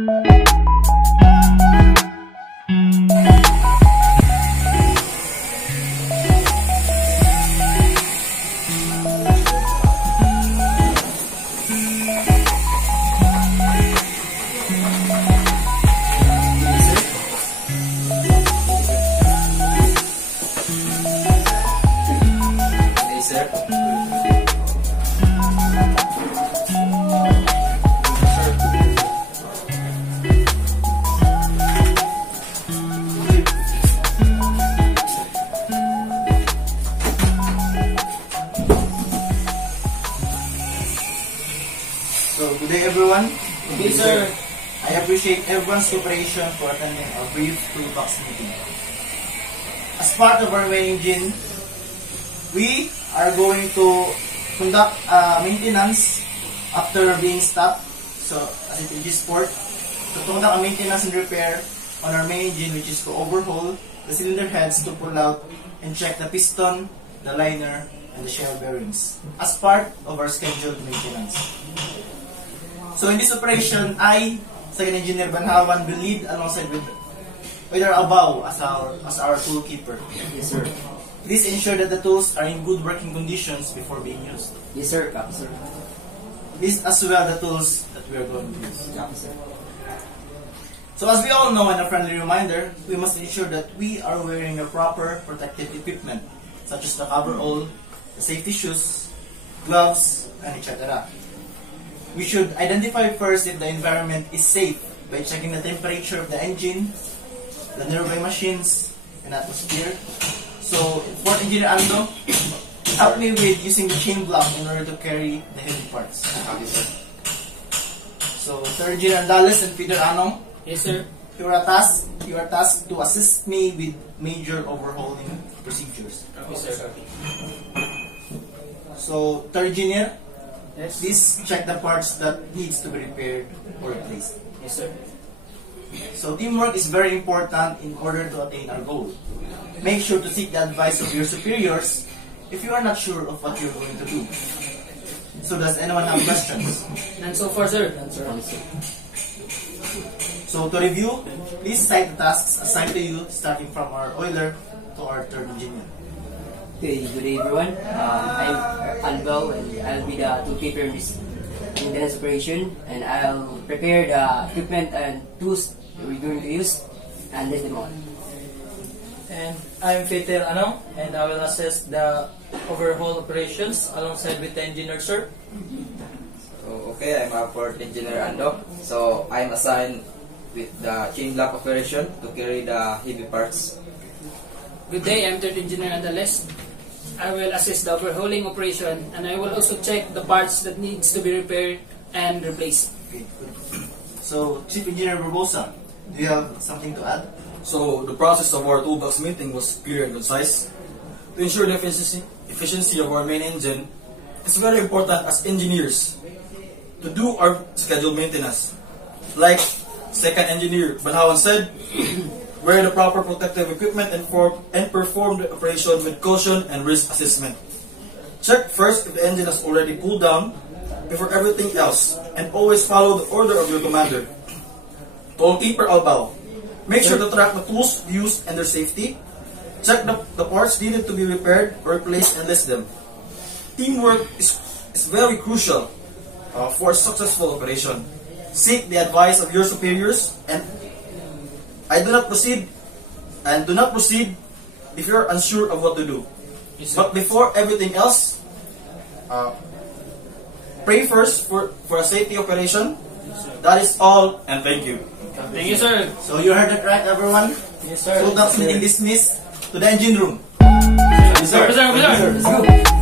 So, good day everyone. Yes, sir. I appreciate everyone's cooperation for attending our brief toolbox meeting. As part of our main engine, we are going to conduct maintenance after being stopped. So, as it is sport, to conduct a maintenance and repair on our main engine, which is to overhaul the cylinder heads to pull out and check the piston, the liner, and the shell bearings as part of our scheduled maintenance. So in this operation, I, Second Engineer Banhawan, will lead alongside with our Abaw as our tool keeper. Yes, sir. Please ensure that the tools are in good working conditions before being used. Yes, sir. Copy, sir. These as well the tools that we are going to use. Copy, sir. So as we all know, and a friendly reminder, we must ensure that we are wearing a proper protective equipment, such as the coverall, the safety shoes, gloves, and etc. We should identify first if the environment is safe by checking the temperature of the engine, the nearby machines, and atmosphere. So, Fourth Engineer Ando, help me with using the chain block in order to carry the heavy parts. So, Third Engineer Andales and Peter Anong, Yes, sir. you are tasked to assist me with major overhauling procedures. Yes, sir. So, Third Engineer, Yes. please check the parts that needs to be repaired or replaced. Yes, sir. So teamwork is very important in order to attain our goal. Make sure to seek the advice of your superiors if you are not sure of what you're going to do. So does anyone have questions? And so far, sir. And sir. So to review, please cite the tasks assigned to you starting from our oiler to our third engineer. Okay, good day everyone. I'm Albaw and I'll be the toolkeeper in this maintenance operation, and I'll prepare the equipment and tools that we're going to use and list them all. And I'm Fatel Anong, and I will assess the overhaul operations alongside with the engineer, sir. Okay, I'm a fourth engineer Ando. So I'm assigned with the chain block operation to carry the heavy parts. Good day, I'm third engineer Andales. I will assist the overhauling operation, and I will also check the parts that needs to be repaired and replaced. Okay, good. So Chief Engineer Barbosa, do you have something to add? So the process of our toolbox meeting was clear and concise. To ensure the efficiency of our main engine, it's very important as engineers to do our scheduled maintenance. Like Second Engineer Banhawan said, wear the proper protective equipment and perform the operation with caution and risk assessment. Check first if the engine has already cooled down before everything else, and always follow the order of your commander. Toolkeeper Albaw, make sure to track the tools used and their safety. Check the parts needed to be repaired or replaced and list them. Teamwork is very crucial for a successful operation. Seek the advice of your superiors and do not proceed if you're unsure of what to do. Yes, But before everything else, pray first for a safety operation. That is all, and thank you. Thank you, sir. So you heard it right, everyone? Yes, sir. So that's meeting dismissed to the engine room. Yes, sir. Yes, sir. Let's go!